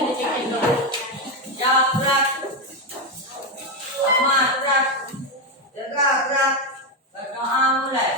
Ya, gerak. Ahmad, gerak. Jaga, gerak. Berdoa mulai.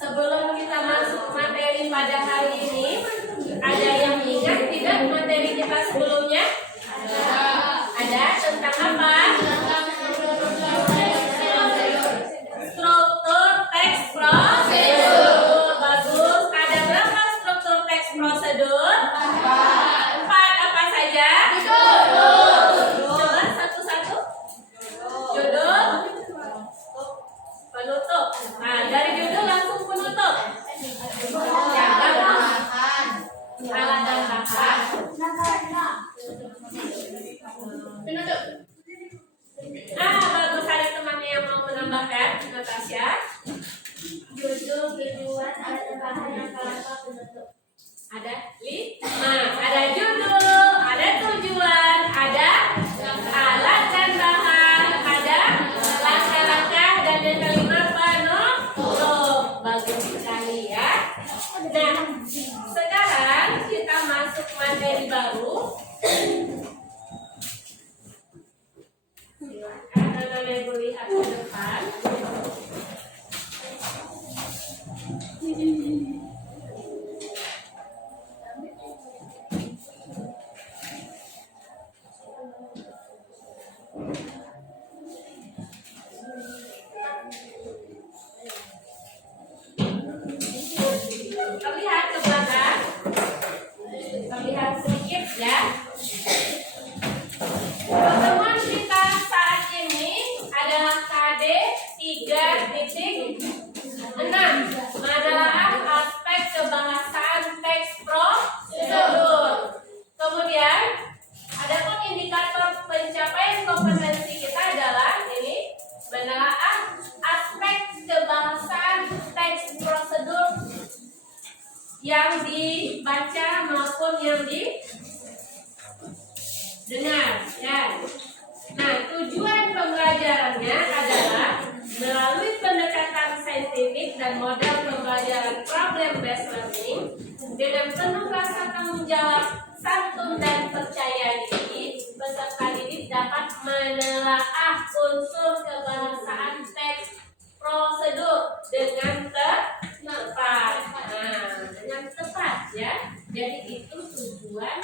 Sebelum kita masuk materi pada hari ini, ada yang ingat tidak materi kita sebelumnya? Ada tentang apa? Struktur teks prosedur. Bagus. Ada berapa struktur teks prosedur? 4. Apa saja? Coba satu-satu. Judul, penutup. Nah, dari judul langsung penutup. Alat dan bahan. Bagus, ada temannya yang mau menambahkan, Natasha. Judul, tujuan, alat dan bahan, langkah-langkah penutup. Ada 5. Ada judul, ada tujuan, ada alat dan bahan, ada langkah-langkah, dan yang kelima penutup. Bagus sekali ya. Nah, sekarang kita masuk materi baru. Silakan Anda Ibu lihat ke depan. Terlihat ke belakang. Terlihat sedikit ya. Pertemuan kita saat ini adalah KD 3.6. Menelaah aspek kebahasaan teks prosedur. Kemudian ada pun indikator pencapaian kompetensi kita adalah ini, menelaah aspek kebahasaan teks prosedur yang dibaca maupun yang didengar ya. Nah, tujuan pembelajarannya adalah melalui pendekatan saintifik dan model pembelajaran problem based learning dengan penuh rasa tanggung jawab, santun dan percaya diri, peserta didik dapat menelaah unsur kebahasaan teks prosedur dengan tepat. Nah, dengan tepat ya. Jadi itu tujuan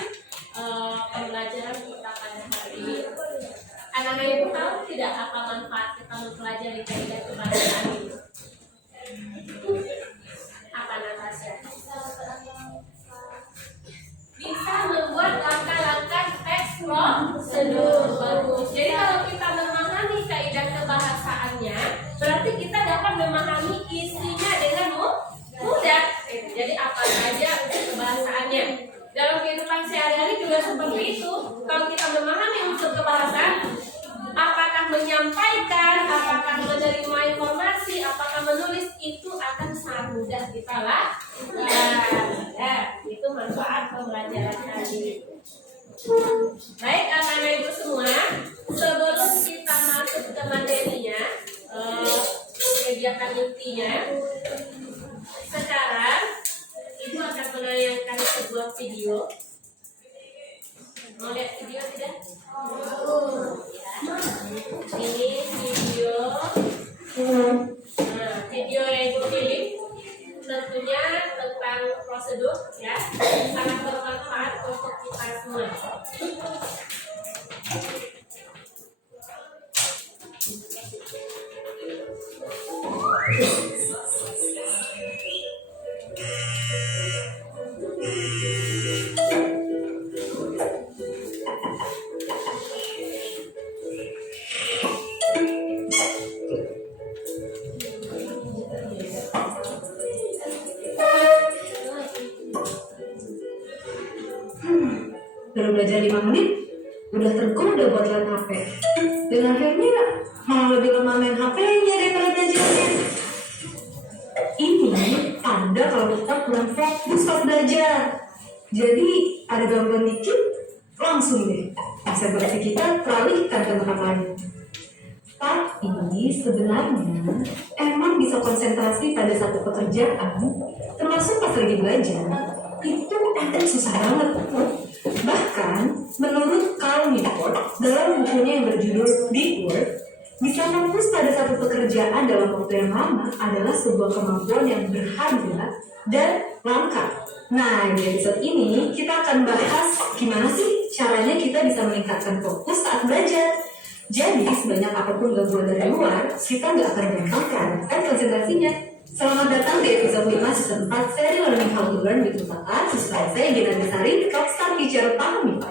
pembelajaran kita pada hari ini. Anak-anak ibu tahu tidak apa manfaat kita mempelajari kaidah kebahasaan ini? Apa Natasha? Bisa membuat langkah-langkah teks prosedur. Bagus. Jadi kalau kita memahami kaidah kebahasaannya, berarti kita dapat memahami isinya dengan mudah. Jadi apa saja unsur kebahasaannya. Dalam kehidupan sehari-hari juga seperti itu. Kalau kita memahami unsur kebahasaan, apakah menyampaikan, apakah menerima informasi, apakah menulis itu akan sangat mudah kita lakukan. Ya, itu manfaat pembelajaran tadi. Baik, anak-anak ibu semua, sebelum kita masuk ke materinya, kegiatan intinya, sekarang ibu akan menayangkan sebuah video. Mau lihat video tidak? Ini video. Nah, video yang ibu pilih tentunya tentang prosedur, ya, sangat bermanfaat untuk kita semua. Baru belajar 5 menit, udah tergoda buat lihat HP. Dan akhirnya malah lebih lama main HP-nya daripada belajarnya. Ini tanda kalau kita kurang fokus pas belajar. Jadi ada gangguan dikit, langsung deh konsentrasi kita teralihkan ke tempat lain. Tapi sebenarnya emang bisa konsentrasi pada satu pekerjaan, termasuk pas lagi belajar, itu emang susah banget. Bahkan menurut Cal Newport dalam bukunya yang berjudul Deep Work, bisa fokus pada satu pekerjaan dalam waktu yang lama adalah sebuah kemampuan yang berharga dan langka. Nah, di episode ini kita akan bahas gimana sih caranya kita bisa meningkatkan fokus saat belajar. Jadi sebanyak apapun gangguan dari luar, kita nggak akan gampang keadaan konsentrasinya. Selamat datang di episode 5 season 4 seri Learning How to Learn with Nutaka. Saya Gina Desari, Rockstar Teacher Pahami. Oh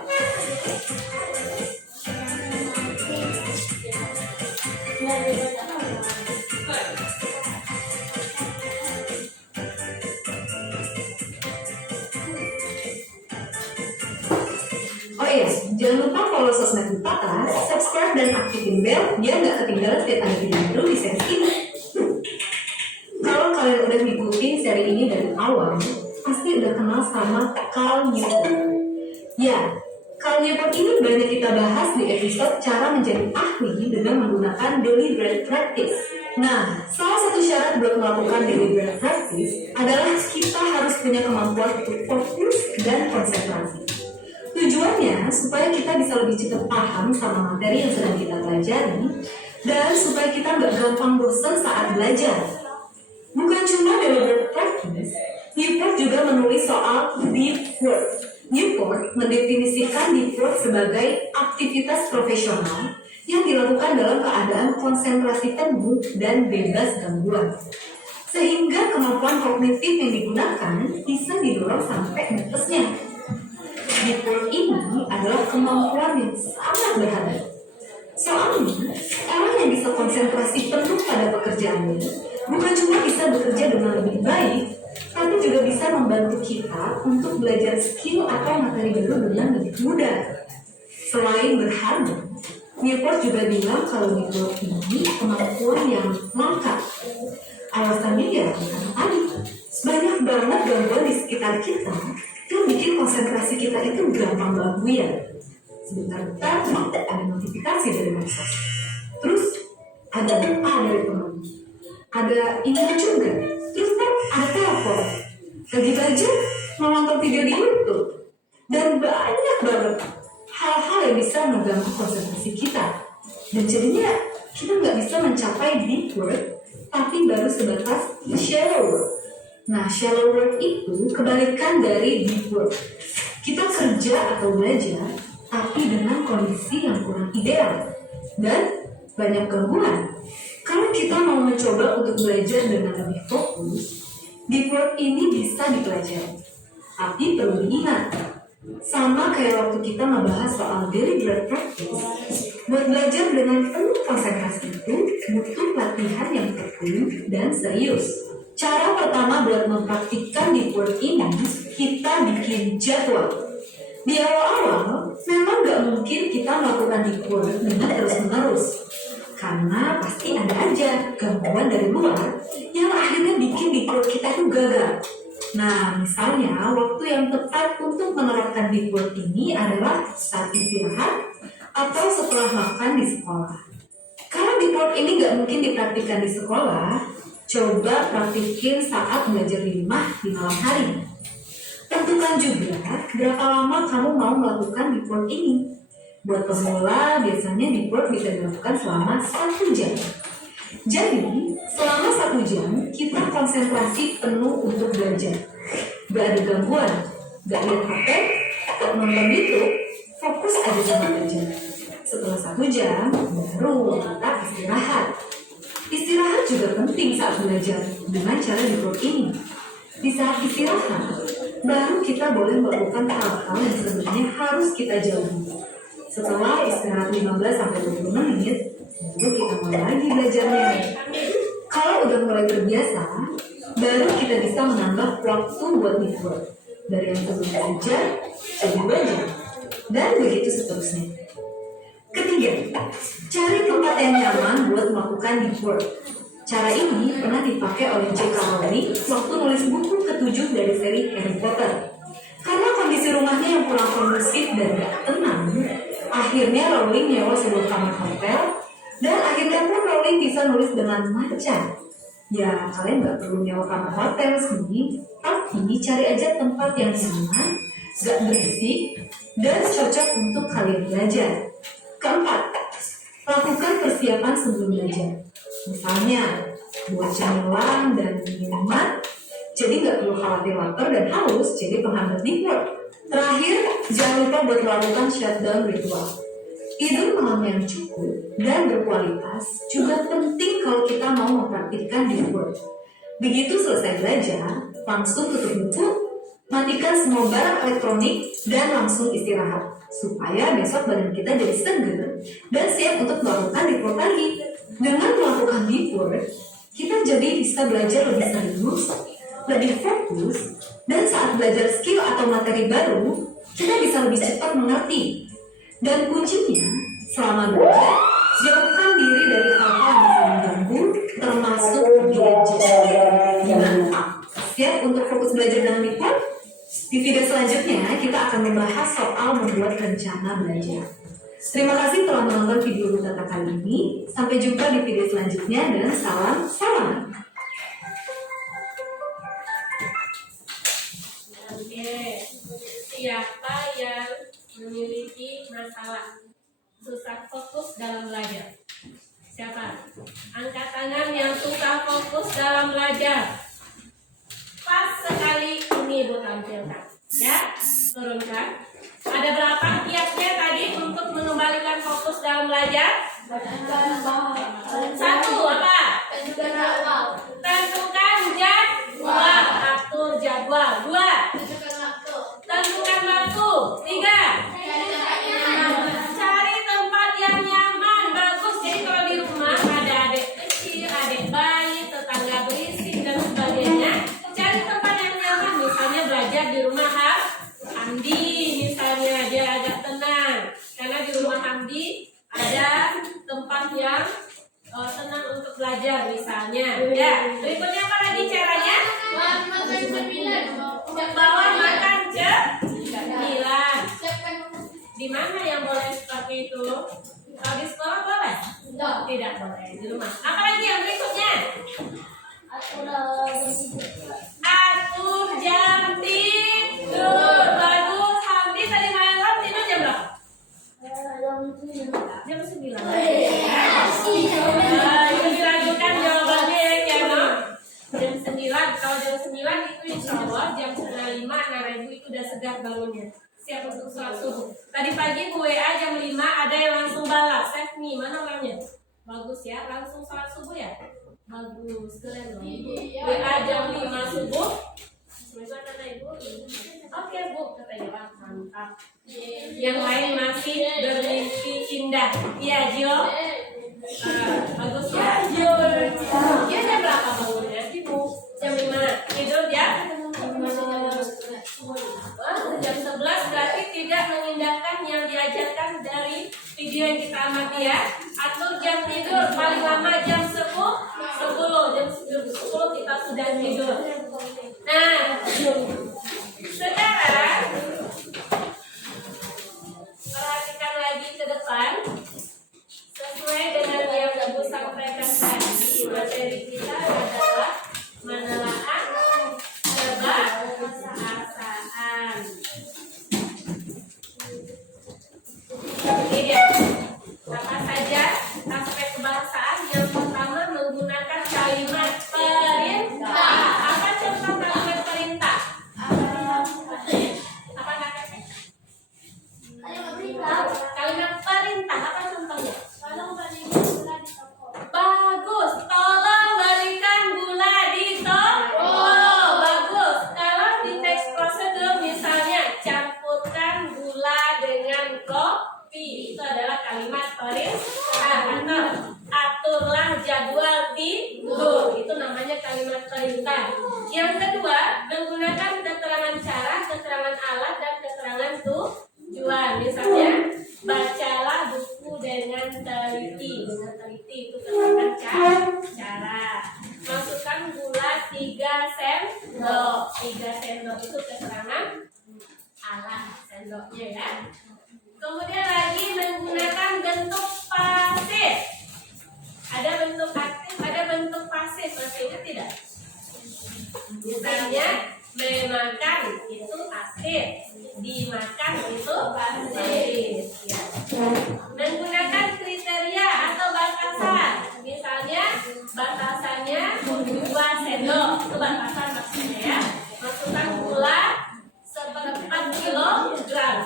iya, jangan lupa follow sosmed Nutaka, subscribe dan aktifin bell biar nggak ketinggalan setiap ada video baru di seri ini. Kalau kalian udah ngikutin seri ini dari awal, pasti udah kenal sama Cal Newport. Ya, Cal Newport ini banyak kita bahas di episode cara menjadi ahli dengan menggunakan deliberate practice. Nah, salah satu syarat buat melakukan deliberate practice adalah kita harus punya kemampuan untuk fokus dan konsentrasi. Tujuannya supaya kita bisa lebih cepat paham sama materi yang sedang kita pelajari dan supaya kita nggak gampang bosan saat belajar. Bukan cuma deliberate practice, Newport juga menulis soal deep work. Newport mendefinisikan deep work sebagai aktivitas profesional yang dilakukan dalam keadaan konsentrasi penuh dan bebas gangguan. Sehingga kemampuan kognitif yang digunakan bisa didorong sampai batasnya. Deep work ini adalah kemampuan yang sangat berharga. Soalnya, orang yang bisa konsentrasi penuh pada pekerjaannya bukan cuma bisa bekerja dengan lebih baik, tapi juga bisa membantu kita untuk belajar skill atau materi baru dengan lebih mudah. Selain berharga, Newport juga bilang kalau deep work ini kemampuan yang langka. Alasannya ya karena tadi, banyak banget gangguan di sekitar kita yang bikin konsentrasi kita itu gampang buyar. Sebentar ada notifikasi dari medsos, terus ada doa dari teman, ada email juga, terus ada telepon, lagi belajar mau nonton video di YouTube, dan banyak banget hal-hal yang bisa mengganggu konsentrasi kita. Dan jadinya kita nggak bisa mencapai deep work, tapi baru sebatas shallow work. Nah, shallow work itu kebalikan dari deep work. Kita kerja atau belajar, tapi dengan kondisi yang kurang ideal dan banyak gangguan. Kalau kita mau mencoba untuk belajar dengan lebih fokus, deep work ini bisa dipelajari. Tapi perlu diingat, sama kayak waktu kita membahas soal deliberate practice, buat belajar dengan penuh konsentrasi itu butuh latihan yang tekun dan serius. Cara pertama buat mempraktikkan deep work ini, kita bikin jadwal. Di awal-awal, memang nggak mungkin kita melakukan deep work dengan terus-menerus. Karena pasti ada aja gangguan dari luar yang akhirnya bikin deep work kita itu gagal. Nah, misalnya waktu yang tepat untuk menerapkan deep work ini adalah saat istirahat atau setelah makan di sekolah. Kalau deep work ini nggak mungkin dipraktikkan di sekolah, coba praktikin saat belajar di rumah di malam hari. Tentukan juga berapa lama kamu mau melakukan deep work ini. Buat pemula, biasanya deep work bisa dilakukan selama 1 jam. Jadi, selama 1 jam, kita konsentrasi penuh untuk belajar. Gak ada gangguan, gak lihat HP, gak nonton YouTube, fokus aja sama belajar. Setelah 1 jam, baru kita istirahat. Istirahat juga penting saat belajar dengan cara deep work ini. Di saat istirahat, baru kita boleh melakukan hal-hal yang sebenarnya harus kita jauhi. Setelah istirahat 15-20 menit, baru kita mulai lagi belajarnya. Kalau udah mulai terbiasa, baru kita bisa menambah waktu buat deep work. Dari yang sebelum belajar, jadi belajar. Dan begitu seterusnya. Ketiga, cari tempat yang nyaman buat melakukan deep work. Cara ini pernah dipakai oleh J.K. Rowling waktu nulis buku ke-7 dari seri Harry Potter. Karena kondisi rumahnya yang kurang kondusif dan gak tenang, akhirnya Rowling nyewa sebuah kamar hotel, dan akhirnya pun Rowling bisa nulis dengan lancar. Ya, kalian gak perlu nyewa kamar hotel sih, tapi cari aja tempat yang nyaman, gak berisik, dan cocok untuk kalian belajar. Keempat, lakukan persiapan sebelum belajar. Misalnya, buat camilan dan minuman, jadi nggak perlu khawatir lapar dan haus, jadi penghambat deep work. Terakhir, jangan lupa buat melakukan shutdown ritual. Tidur malam yang cukup dan berkualitas juga penting kalau kita mau mempraktikkan deep work. Begitu selesai belajar, langsung tutup buku, matikan semua barang elektronik, dan langsung istirahat. Supaya besok badan kita jadi segar dan siap untuk melakukan deep work lagi. Dengan melakukan deep work, kita jadi bisa belajar lebih serius, lebih fokus, dan saat belajar skill atau materi baru, kita bisa lebih cepat mengerti. Dan kuncinya, selama belajar, jauhkan diri dari hal-hal yang bisa mengganggu, termasuk gadget. Gimana? Siap untuk fokus belajar dengan deep work? Di video selanjutnya, kita akan membahas soal membuat rencana belajar. Terima kasih telah menonton video Butata kali ini. Sampai jumpa di video selanjutnya dan salam. Oke, siapa yang memiliki masalah susah fokus dalam belajar? Siapa? Angkat tangan yang susah fokus dalam belajar. Pas sekali ini Ibu tampilkan. Ya, turunkan. Ada berapa kiatnya tadi untuk mengembalikan fokus dalam belajar? 1, apa? Tentukan jadwal. Atur jadwal. 2, tentukan waktu. 3, cari tempat yang nyaman. Bagus. Jadi kalau di rumah ada adik kecil, adik bayi, tetangga berisik dan sebagainya, cari tempat yang nyaman. Misalnya belajar di rumah Hamdi, misalnya dia agak tenang. Karena di rumah Hamdi ada tempat yang tenang untuk belajar misalnya. Ya, berikutnya apa lagi caranya? Bawa makan cemilan. Di mana yang boleh seperti itu? Kalau di sekolah boleh? Tidak boleh. Di rumah. Apa lagi yang berikutnya? Atur jam tidur. Bagus. Hamdi tadi malam tidur jam berapa? Jam 9. Itu dilakukan jawabannya ya Kiano. Jam 9. Kalau jam 9 itu insya Allah jam 4:30 anak ibu itu udah segar bangunnya, siap untuk sholat subuh. Tadi pagi Bu WA jam 5 ada yang langsung balas. Nih mana orangnya? Bagus ya, langsung sholat subuh ya. Bagus, keren loh. WA jam 5 subuh. Semoga anak ibu. Oke Bu, katanya Pak, mantap. Yang lain masih bermimpi indah. Iya Gio. Bagus ya. Gio. Dia jam berapa bangunnya sih Bu? Jam 5 tidur ya? Jam 11 berarti tidak mengindahkan yang diajarkan dari video yang kita amati ya. Atur jam tidur. dengan teliti. Dengan teliti itu katakan cara. Masukkan gula 3 sendok. 3 sendok itu keterangan alat sendoknya ya. Kemudian lagi menggunakan bentuk pasif. Ada bentuk aktif, ada bentuk pasif. Masih ingat tidak? Misalnya memakan itu aktif, dimakan itu pasif. Ya. Menggunakan kriteria atau batasan. Misalnya batasannya 2 sendok. Itu batasan maksudnya ya. Masukkan gula 1/4 kilogram.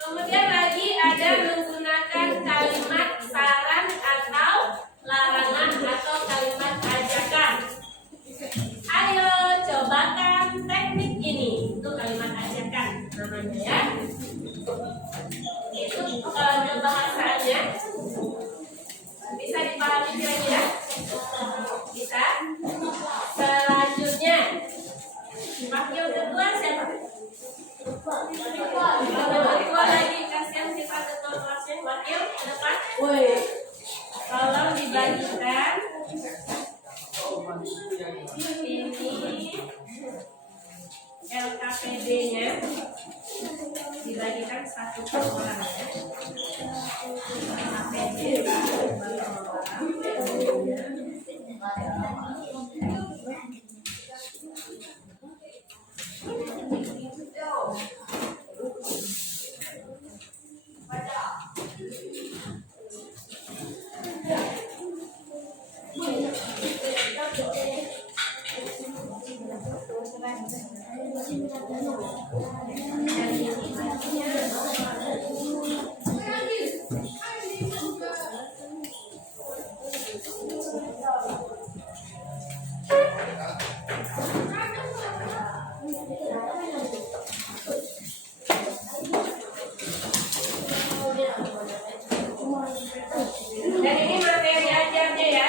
Kemudian lagi ada menggunakan kalimat saran atau larangan atau kalimat ajakan. Ayo cobakan teknik ini. Itu kalimat ajakan namanya ya. Itu bahasannya bisa dipahami kira-kira? Bisa. Selanjutnya wakil kedua siapa? Kedua lagi kasihan kita ketua kelasnya wakil ke depan. Tolong dibagikan ini LKPD-nya dibagikan 1 per orang ya. LKPD 1 per orang. Dan ini materi ajarnya ya.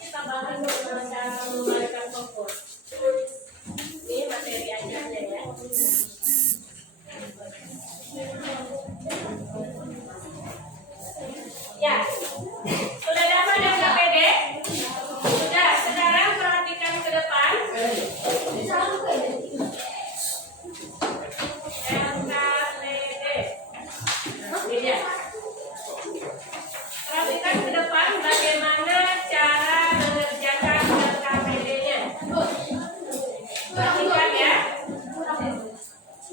Kita bahas cara menggunakan kompos. Ini materi ajarnya ya. Ya, sudah dapat LKPD? Sudah. Sekarang perhatikan ke depan. LKPD. Ini dia. Perhatikan ke depan bagaimana cara mengerjakan LKPD-nya. Perhatikan ya.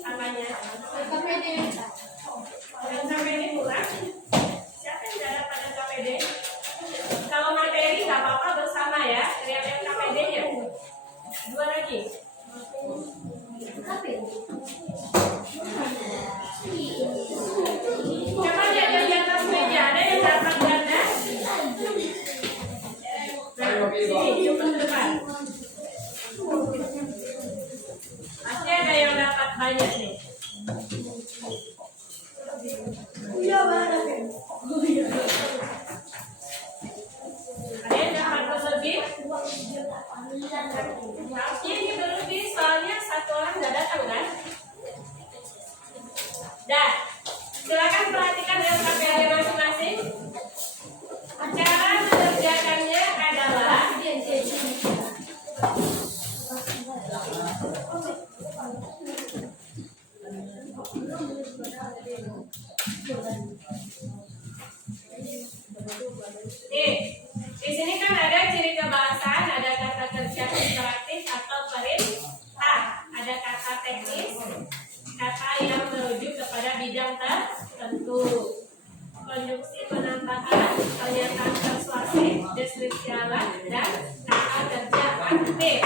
Apanya? LKPD kurang? Siapa yang tidak dapat LKPD? Kalau materi nggak apa-apa bersama ya. Lihat LKPD-nya. 2 lagi. Coba lihat di atas meja. Ada yang dapat ganda? Nah, sini, coba ke depan. Pasti ada yang dapat banyak nih. Ada yang dapat berlebih? Harusnya ini berlebih, soalnya 1 orang nggak datang kan? Dan silakan perhatikan LKPD masing-masing. Cara mengerjakannya adalah di sini kan ada ciri kebahasaan, ada kata kerja interaktif atau perintah, ada kata teknis, kata yang merujuk kepada bidang tertentu, konjungsi penambahan, pernyataan persuasif, deskripsi alat, dan kata kerja aktif.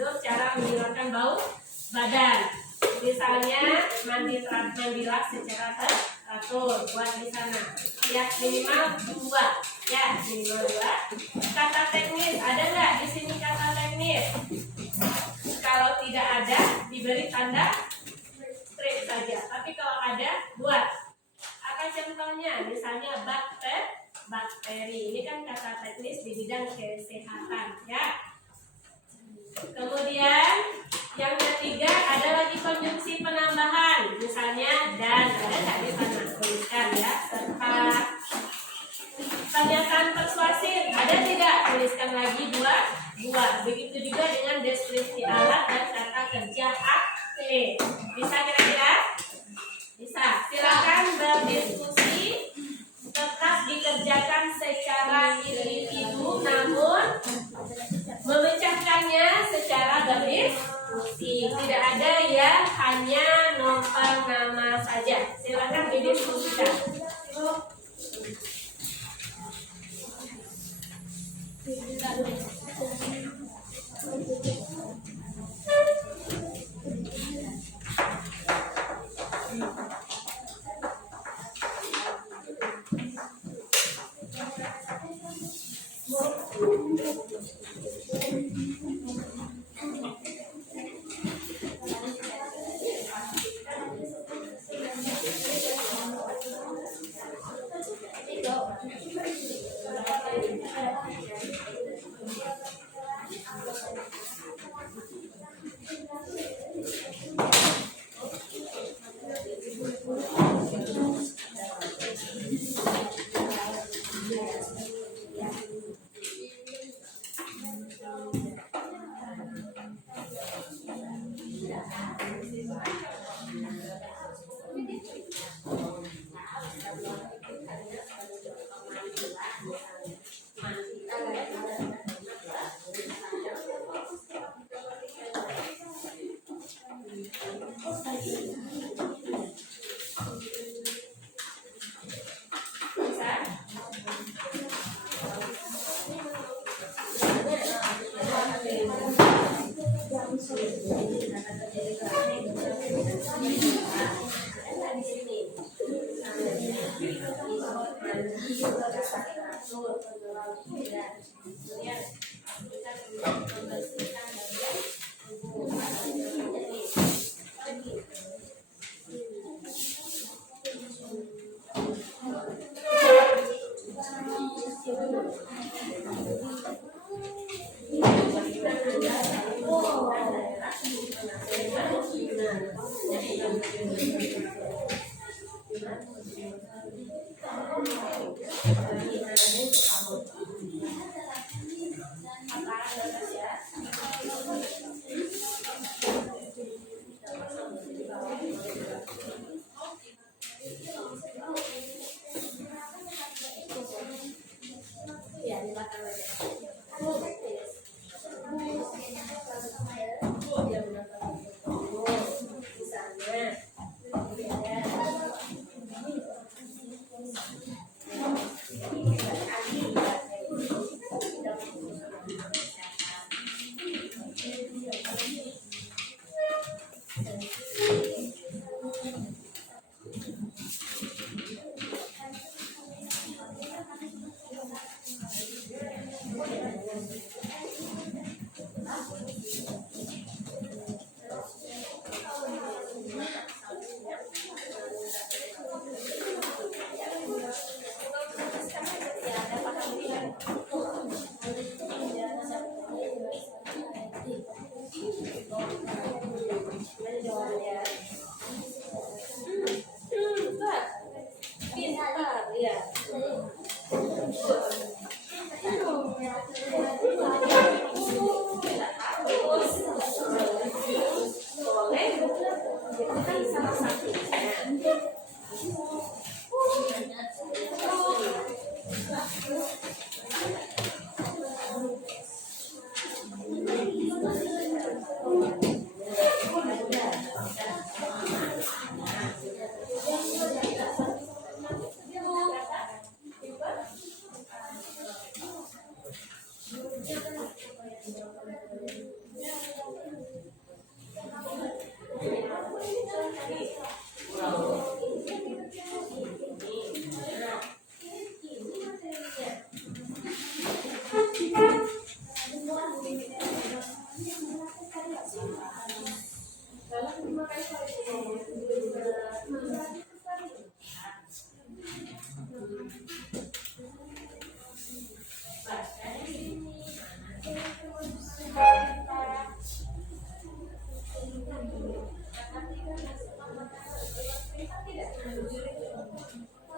untuk cara menghilangkan bau badan. Misalnya mandilah secara teratur, buat di sana. Ya minimal 2, ya minimal 2. Kata teknis, ada nggak di sini kata teknis? Kalau tidak ada, diberi tanda strip saja. Tapi kalau ada, buat. Apa contohnya? Misalnya bakteri. Ini kan kata teknis di bidang kesehatan, ya. Kemudian yang ketiga ada lagi konjungsi penambahan, misalnya dan, ada nggak di sana? Tuliskan ya. Serta pernyataan persuasif, ada tidak? Tuliskan lagi 2. Begitu juga dengan deskripsi alat dan kata kerja aktif. Bisa kira-kira? Bisa. Silakan berdiskusi. Tetap dikerjakan secara individu, namun memecahkannya secara berdiskusi. Tidak ada yang hanya nomor nama saja. Silakan didiskusikan.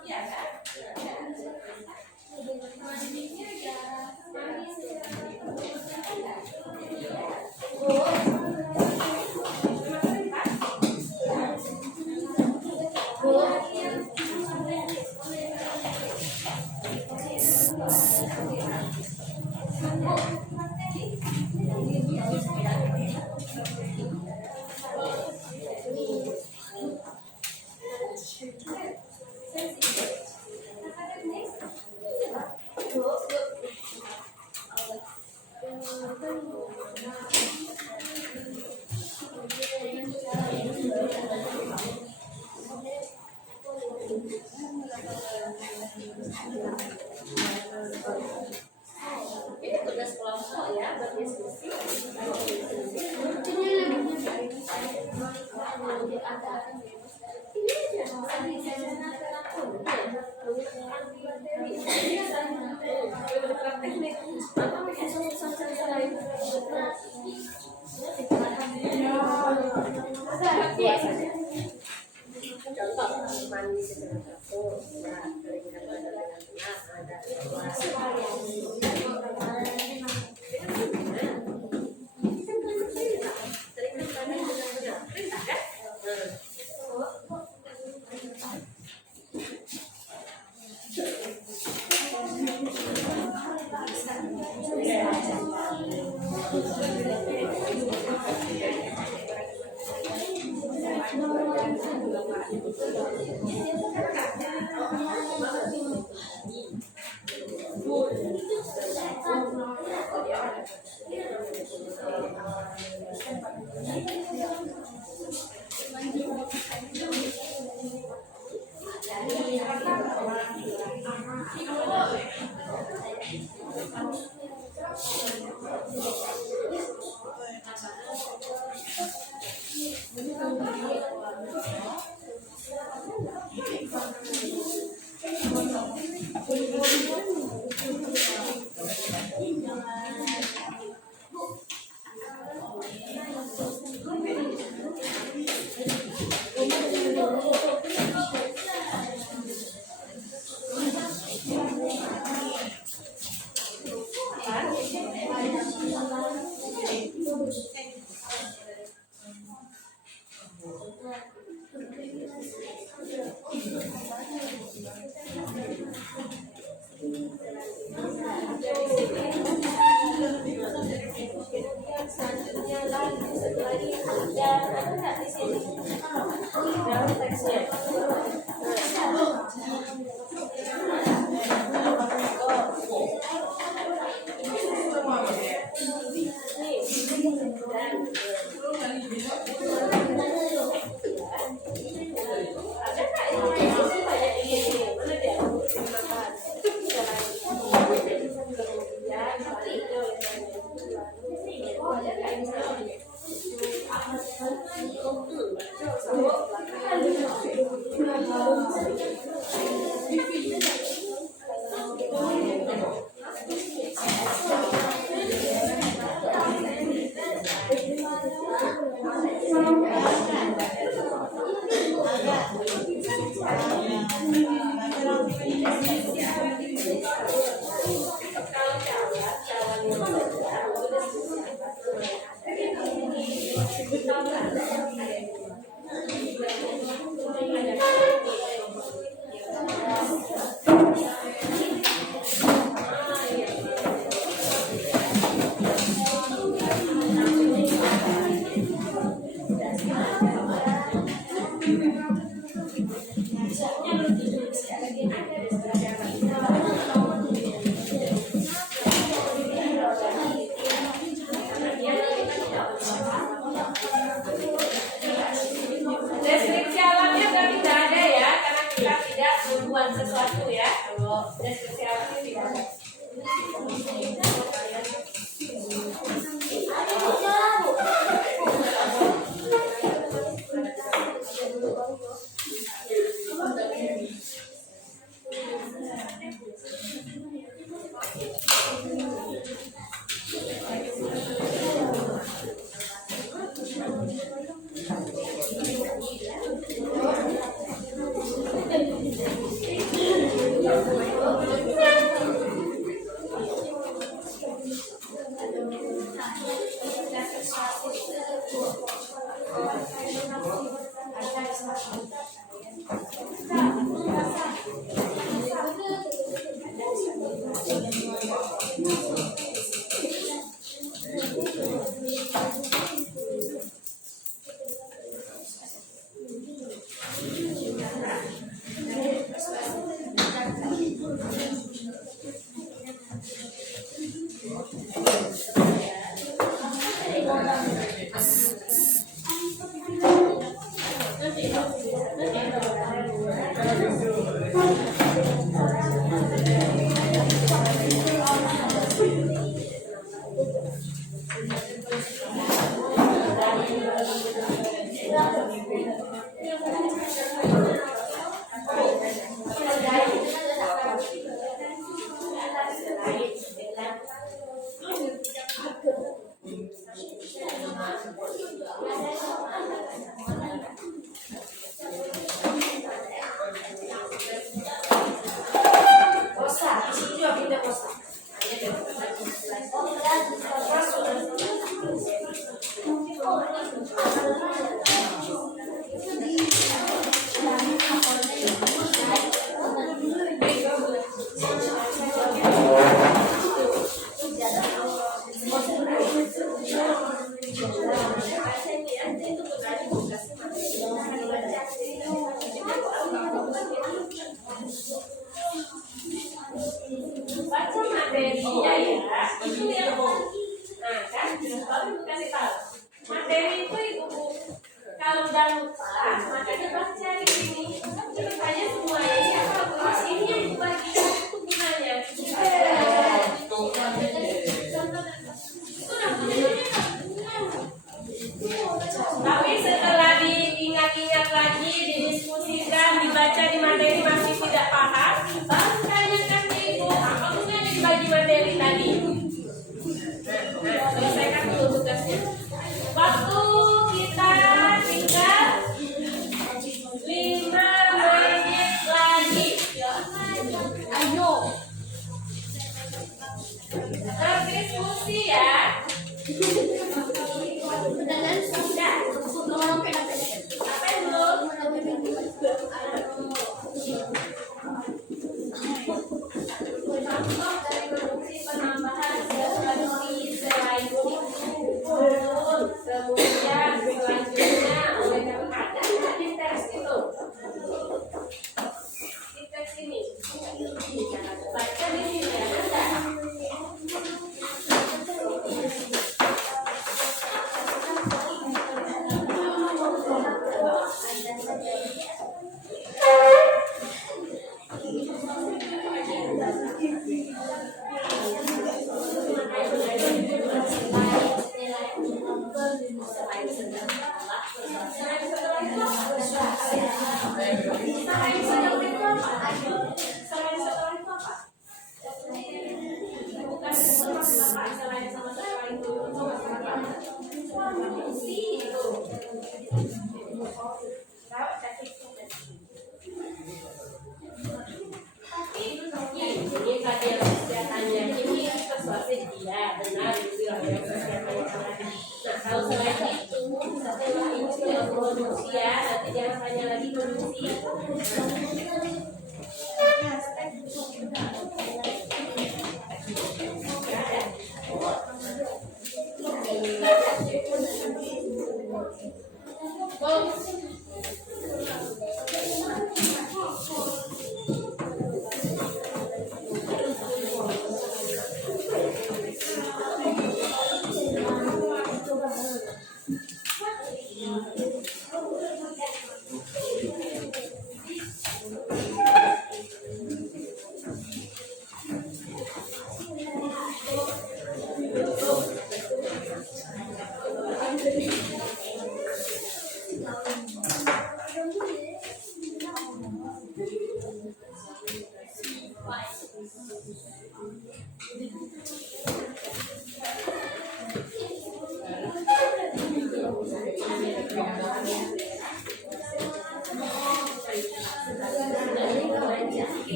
Iya kan? Ini tugas kelompok ya, berdiskusi. Contoh mandi secara teratur, terlihat pada ada deskripsi alamnya berarti tidak ada ya, karena kita tidak membuat sesuatu ya. Kalau deskripsi alamnya tidak ada. Baca materinya ya. Itu yang nah kan, baru kasih tahu. Materi itu ibu kalau udah lupa, maka coba cari ini. Coba tanya semuanya ini apa? Terus ini yang dibagi itu gunanya. Tapi setelah diingat-ingat lagi, didiskusikan, dibaca di materi masih tidak paham, baru tanyakan ke ibu apa gunanya dibagi materi tadi. Nah, selesaikan dulu tugasnya. Waktu kita tinggal 5 menit lagi. Ayo. Berdiskusi ya. Apa yang belum? Contoh dari produksi penambahan produksi selain itu. Kemudian selanjutnya ada di tes itu. Di tes ini. Baca di sini ada. Kalau selain itu, setelah itu yang produksi ya, nanti jangan tanya lagi produksi.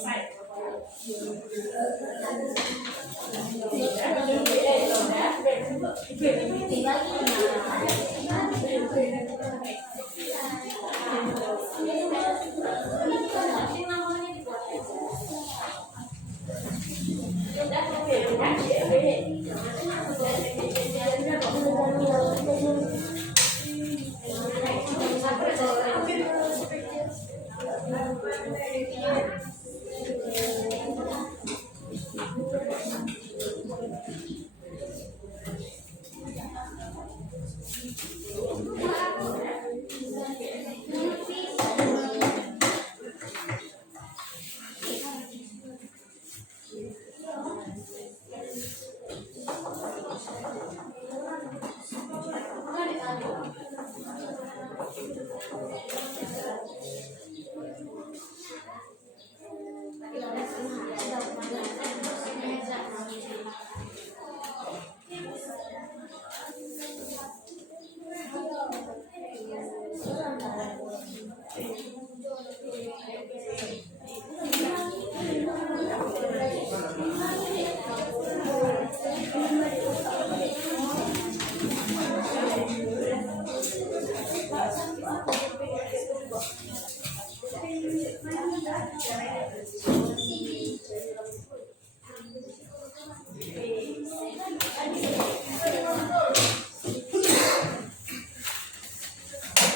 selesai.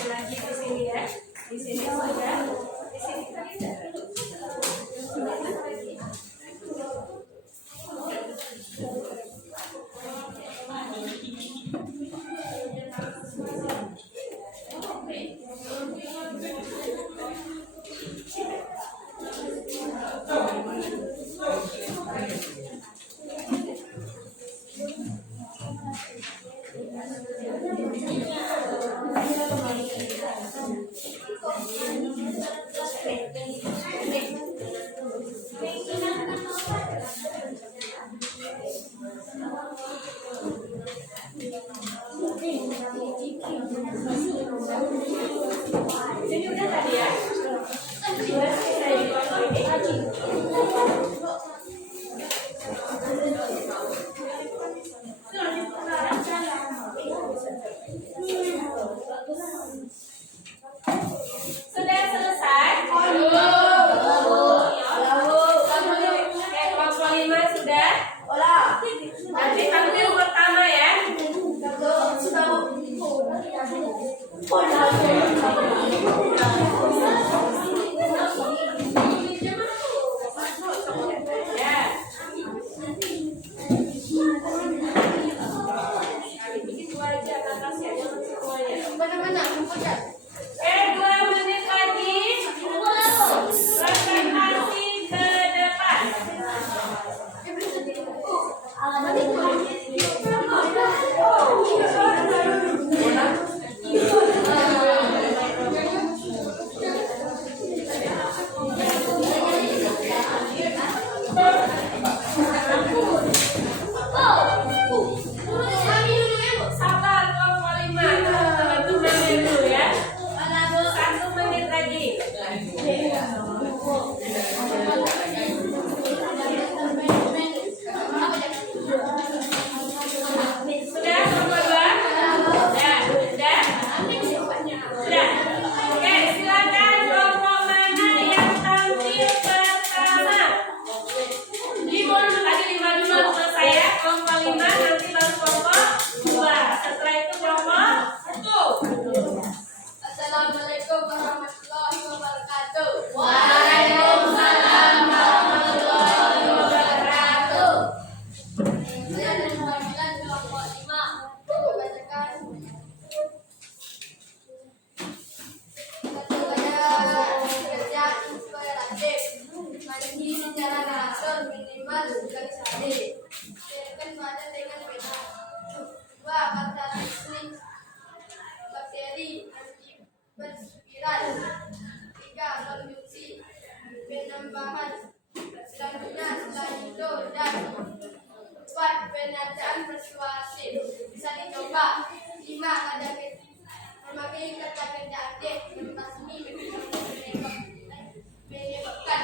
Lagi di sini ya, di sini sudah, di sini tadi sini udah tadi ya. Sudah selesai di kelompok ini. Sudah selesai? Kelompok 5 sudah? Nanti kamu yang pertama ya. Ya. Begitu aja atasnya, jangan semuanya. 2 menit lagi. Presentasi ke depan. Sabar kelompok 5. Teman-teman dulu ya. 1 menit lagi. Sudah kelompok 2? Sudah. Oke, silakan kelompok mana yang tampil pertama. 5 dulu selesai ya. Kelompok 5 nanti baru kelompok 2. Setelah itu kelompok 1. Assalamualaikum warahmatullahi wabarakatuh. Waalaikumsalam warahmatullahi wabarakatuh. Saya dari panggilan kelompok 5 membacakan kerja inspiratif, mandi secara teratur minimal sekali sehari. Siapkan badan dengan benar. 2. Baca listrik bakteri antiperspiran. 3. Konsumsi penambahan selanjutnya setelah itu dan 4. Pernyataan persuasif bisa dicoba. 5. Memakai kata kerja aktif yang pasti menyebabkan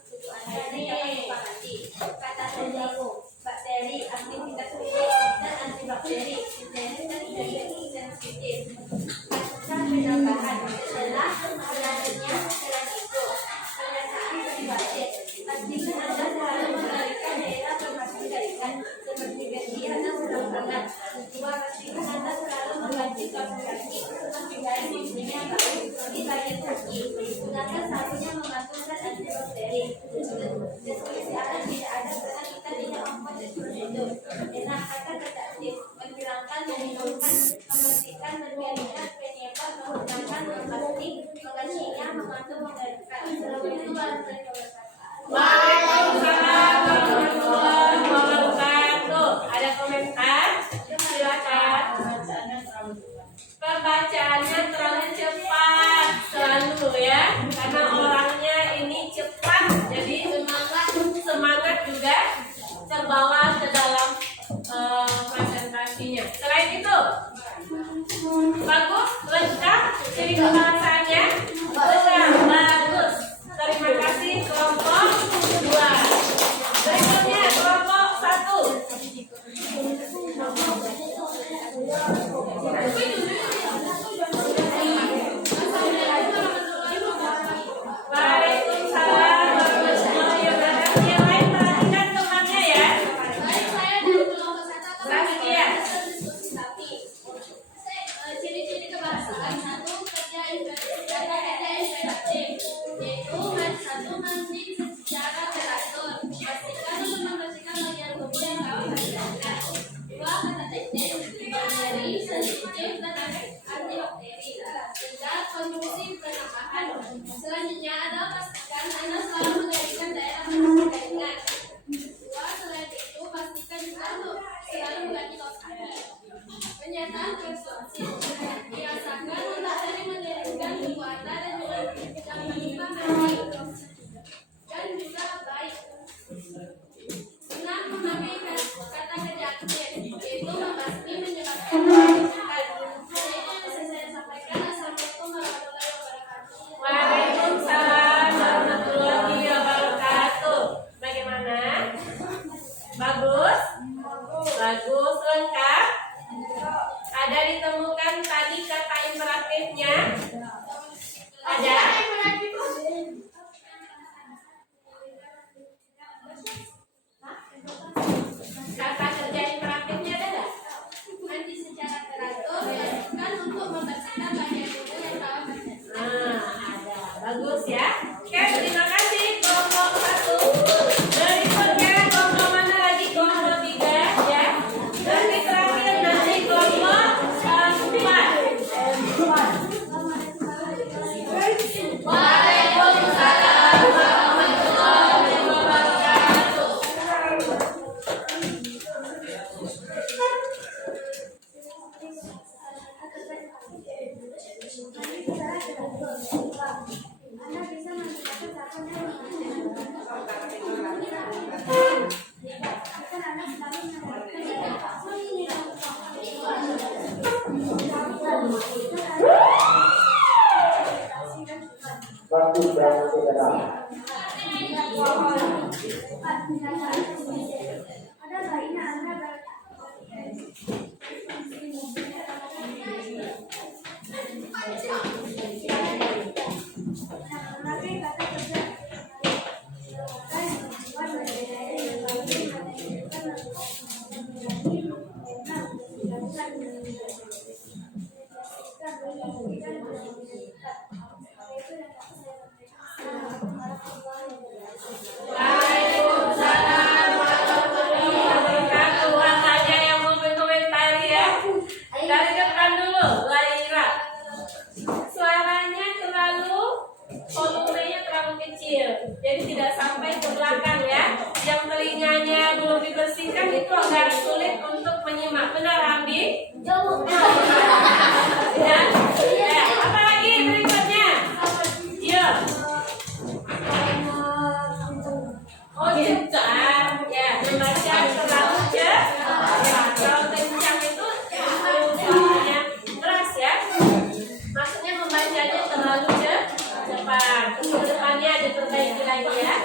suku Anda dapat sepakati. Kata bakteri, aktivitas fisik, dan antibakteri, sintetis sensitif. Masukkan penambahan setelah selanjutnya selain itu. Pernyataan pribadi. Pastikan Anda selalu memberikan daerah termasuk jaringan seperti media dan serangkaian. Kedua, pastikan Anda selalu mengganti kaos kaki menghindari fungsinya di bagian kaki. Gunakan sabun yang memantulkan antibakteri. Deskripsi alat tidak ada karena kita tidak membuat prosedur. Enak kata tertaktif, menghilangkan, menghilangkan, membersihkan, menghilangkan, penyebab, menggunakan, memplastik, mengasinya, mengatur, mengendalikan. Assalamualaikum warahmatullahi wabarakatuh. Waalaikumsalam warahmatullahi wabarakatuh. Ada komentar? Silakan. Perbacaannya terlalu cepat selalu ya, karena orangnya ini cepat, jadi semangat juga terbawa ke dalam presentasinya. Selain itu, bagus, lengkap, jadi kebahasaannya sudah bagus. Terima kasih kelompok 2. Berikutnya kelompok 1. Waalaikumsalam warahmatullahi wabarakatuh. Yang lain perhatikan temannya ya. Rahasia. Ciri-ciri kebahasaan. 1. Kerja interaktif, yaitu 1. Mandi secara teratur. Pastikan untuk membersihkan bagian tubuh yang rawan bencana. 2. Kata teknis, bakteri, sensitif, dan antibakteri. 3. Konsumsi penambahan. Selanjutnya adalah pastikan Anda selalu menjadikan daerah termasuk jaringan. 2. Selain itu, pastikan selalu mengganti kaos kaki. Pernyataan persuasif. Biasakan untuk sering mendirikan tubuh Anda dan juga menimpa baik dan juga baik. 6. Memakai kata kerja aktif, yaitu membasmi, menyebabkan kerusakan. Hanya itu yang bisa saya sampaikan. Assalamualaikum warahmatullahi wabarakatuh. Waalaikumsalam warahmatullahi wabarakatuh. Bagaimana? Bagus? Bagus, lengkap? Ada ditemukan tadi kata imperatifnya? Ada? Kata kerja imperatifnya ada nggak? Mandi secara teratur, kan untuk membersihkan bagian tubuh yang rawan bencana. Ada. Bagus ya. Oke, terima kasih kelompok 1. Berikutnya kelompok mana lagi? Kelompok 3 ya. Nanti terakhir nanti kelompok 4. Waalaikumsalam warahmatullahi wabarakatuh. Anda bisa menggunakan sabun yang Waktu dan segera. ada baiknya Anda memakai kata kerja Waalaikumsalam warahmatullahi wabarakatuh. Ada yang mau berkomentar ya? Dari depan dulu, Laira. Suaranya terlalu, volumenya terlalu kecil, jadi tidak sampai ke belakang ya. Yang telinganya belum dibersihkan itu agak sulit untuk menyimak. Benar, Ambi? Ya. Ya. Apa lagi berikutnya? Iya. Oh gitu, ya membaca terlalu cepat. Ya, kalau kencang itu suaranya keras ya. Maksudnya membacanya terlalu cepat. Ke depannya diperbaiki lagi ya.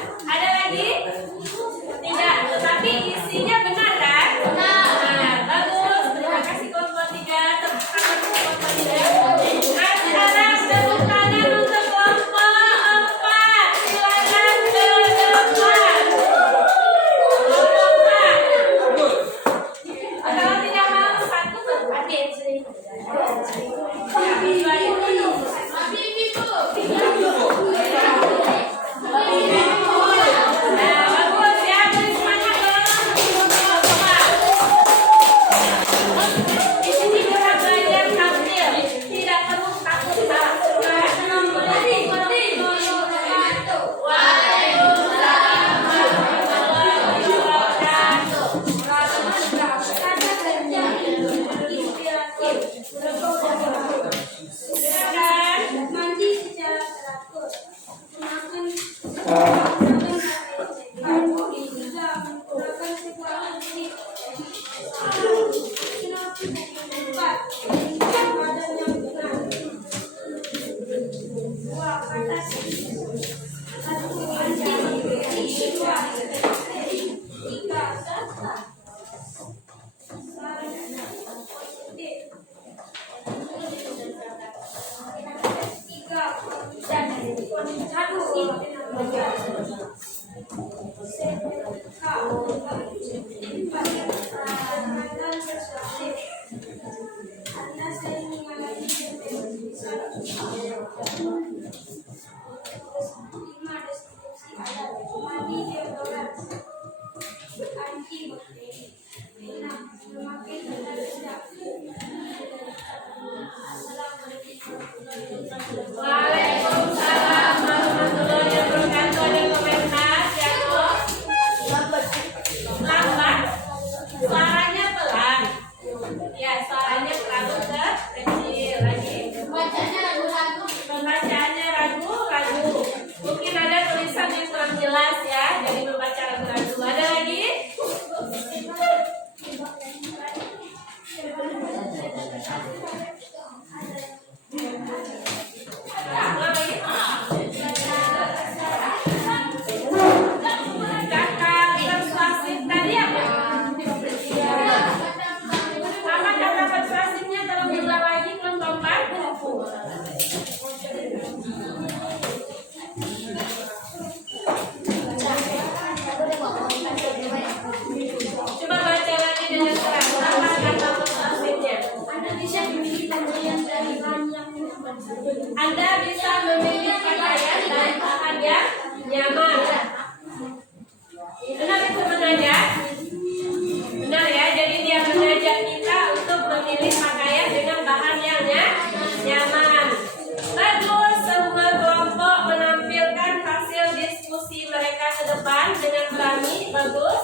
Anda sering mengalami deskripsi alat mandi deodoran anti bakteri. 6. Memakai benda benda. Assalamualaikum warahmatullahi wabarakatuh. Waalaikumsalam warahmatullahi wabarakatuh. Ada komentar ya kok? Lambat. Suaranya pelan. Ya, suaranya terlalu kecil lagi. Bacanya ragu-ragu. Pembacaannya ragu-ragu. Mungkin ada tulisan yang kurang jelas ya, jadi membaca ragu-ragu. Ada lagi? Kata persuasif tadi apa? Apa kata persuasifnya? Tolong diulang lagi kelompok 4. Coba baca lagi dengan keras. Apa kata persuasifnya? Anda bisa memilih pakaian dari bahan yang nyaman. Anda bisa memilih pakaian dari bahan yang nyaman. Benar itu menanya? Benar ya, jadi dia mengajak kita untuk memilih pakaian dengan bahan yang nyaman. Bagus, semua kelompok menampilkan hasil diskusi mereka ke depan dengan berani. Bagus.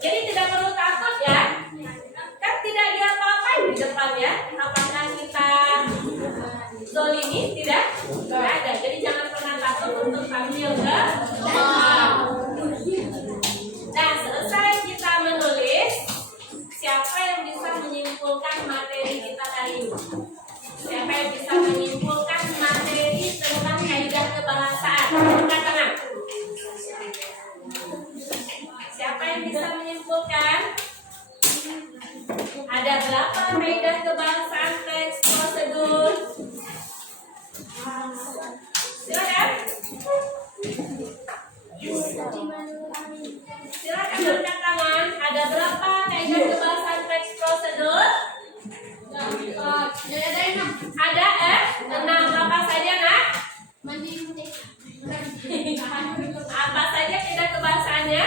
Jadi tidak perlu takut ya. Kan tidak diapa-apain di depan ya. Apakah kita zolimi? Tidak? Tidak ada. Jadi jangan pernah takut untuk tampil ke depan. Nah, selesai kita menulis, siapa yang bisa menyimpulkan materi kita kali ini? Siapa yang bisa menyimpulkan materi tentang kaidah kebahasaan? Angkat tangan. Siapa yang bisa menyimpulkan? Ada berapa kaidah kebahasaan teks prosedur? Silakan. Silakan angkat tangan. Ada berapa kaidah kebahasaan teks prosedur? Ada 6. Apa saja nak? Apa saja kaidah kebahasaannya?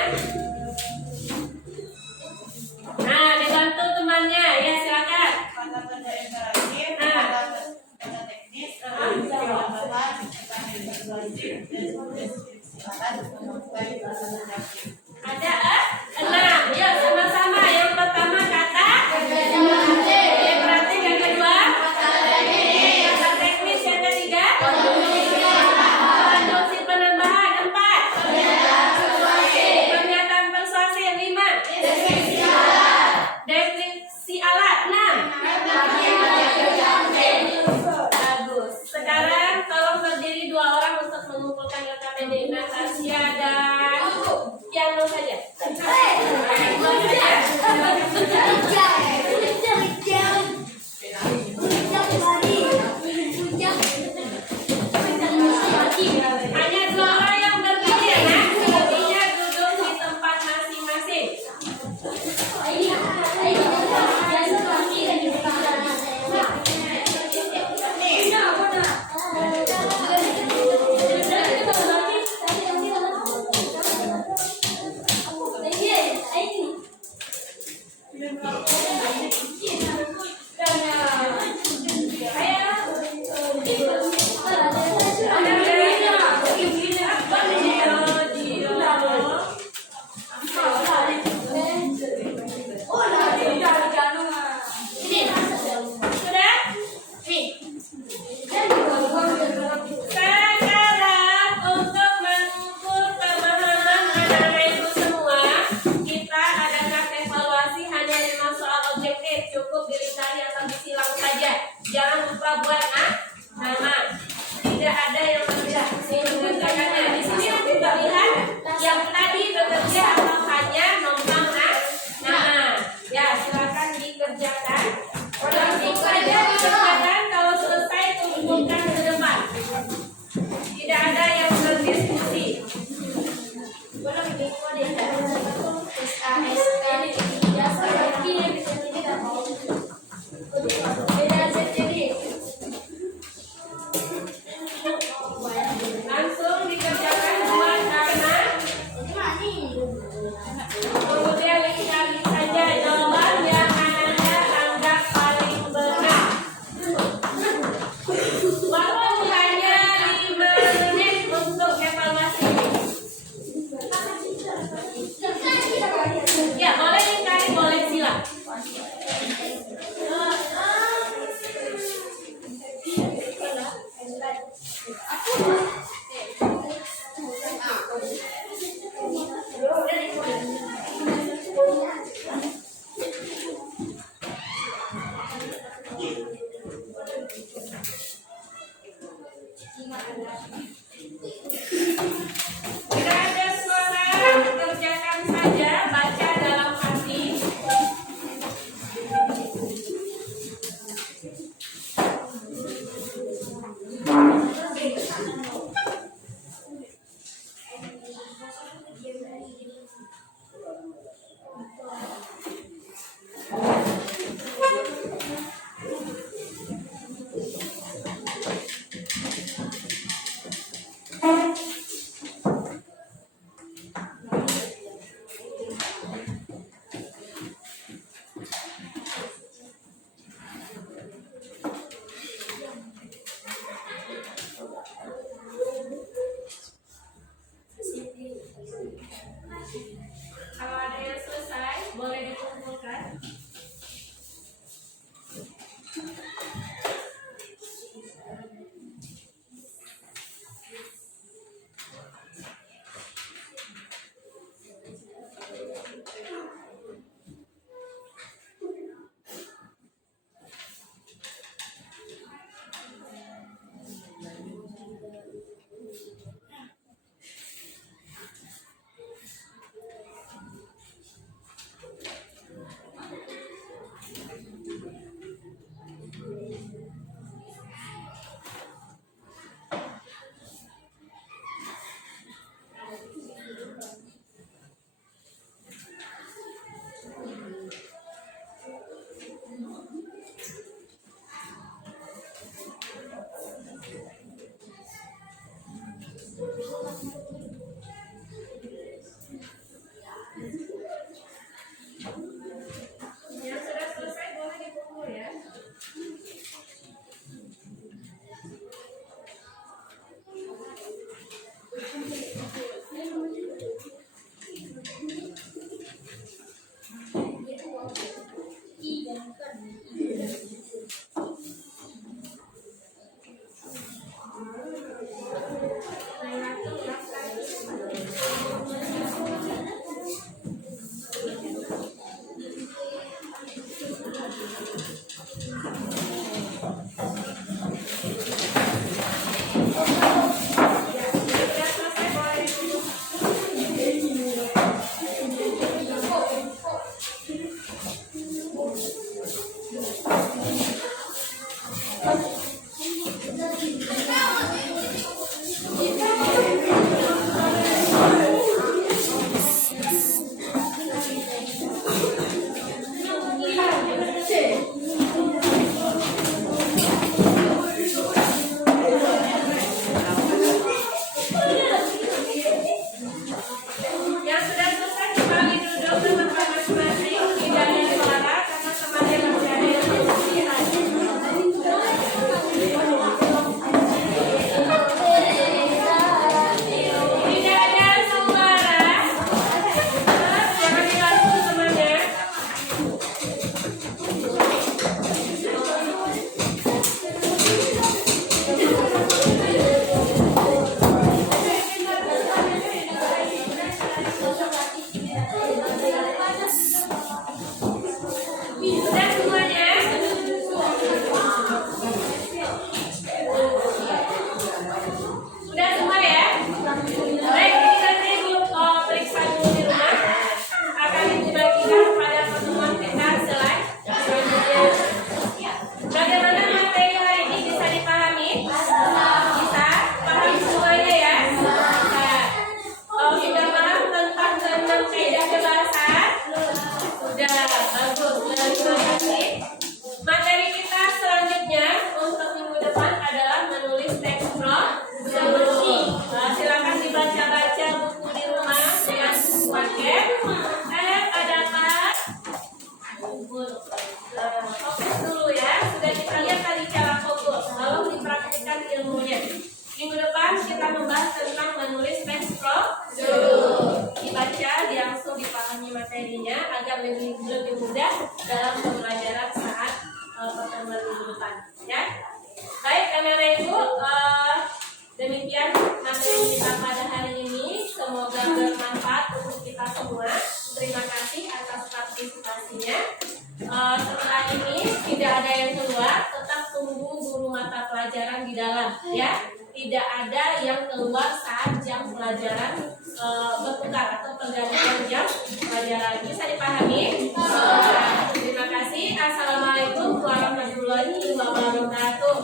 Nah, dibantu temannya. Ya, silakan. Kata-kata imperatif, kata teknis, tambahan, kata persuasif, deskripsi alat, menguasai bahasa negatif. Ada 6. Yuk sama-sama. Yang pertama kata imperatif, yang kedua kata teknis, yang ketiga konjungsi penambahan, 4 pernyataan persuasif, 5 deskripsi alat, 6. Bagus. Sekarang tolong berdiri 2 orang untuk mengumpulkan kata pendek Natasha dan Piano saja. Hanya 2 orang yang berdiri ya, selebihnya duduk di tempat masing-masing. Sekarang untuk mengukur pemahaman anak-anak ibu semua, kita adakan evaluasi hanya 5 soal objektif. Cukup dilingkari atau disilang saja. Jangan lupa buat nama. Tidak ada yang berbeda mengerjakannya. Di sini nanti terlihat yang tadi bekerja atau hanya numpang nama. Ya, silakan dikerjakan. Langsung saja dikerjakan. Kalau selesai kumpulkan ke depan. Tidak ada yang berdiskusi. Yang sudah selesai kembali duduk ke tempat masing-masing. Tidak ada suara karena temannya masih ada yang beristirahat. Tidak ada suara. Jangan dibantu temannya. Sudah semuanya? Sudah semua ya? Baik, ini nanti ibu periksa dulu di rumah. Akan ibu bagikan pada pertemuan kita selanjutnya. Bagaimana materi hari ini bisa dipahami? Bisa? Paham semuanya ya? Sudah paham tentang 6 kaidah kebahasaan? Sudah, bagus. Terima kasih. Materi kita selanjutnya untuk minggu depan adalah menulis teks prosedur. Silakan dibaca-baca buku di rumah dengan paket. Ada apa? Fokus dulu ya. Sudah kita lihat tadi cara fokus. Lalu dipraktikkan ilmunya. Minggu depan kita membahas tentang menulis teks prosedur. Dibaca, langsung dipahami materinya agar lebih mudah dalam pembelajaran saat pertemuan minggu depan. Ya, baik anak-anak ibu, demikian materi kita pada hari ini. Semoga bermanfaat untuk kita semua. Terima kasih atas partisipasinya. Setelah ini tidak ada yang keluar, tetap tunggu guru mata pelajaran di dalam, ya. Tidak ada yang keluar saat jam pelajaran berputar atau pergantian jam pelajaran. Bisa dipahami? Terima kasih. Assalamualaikum warahmatullahi wabarakatuh.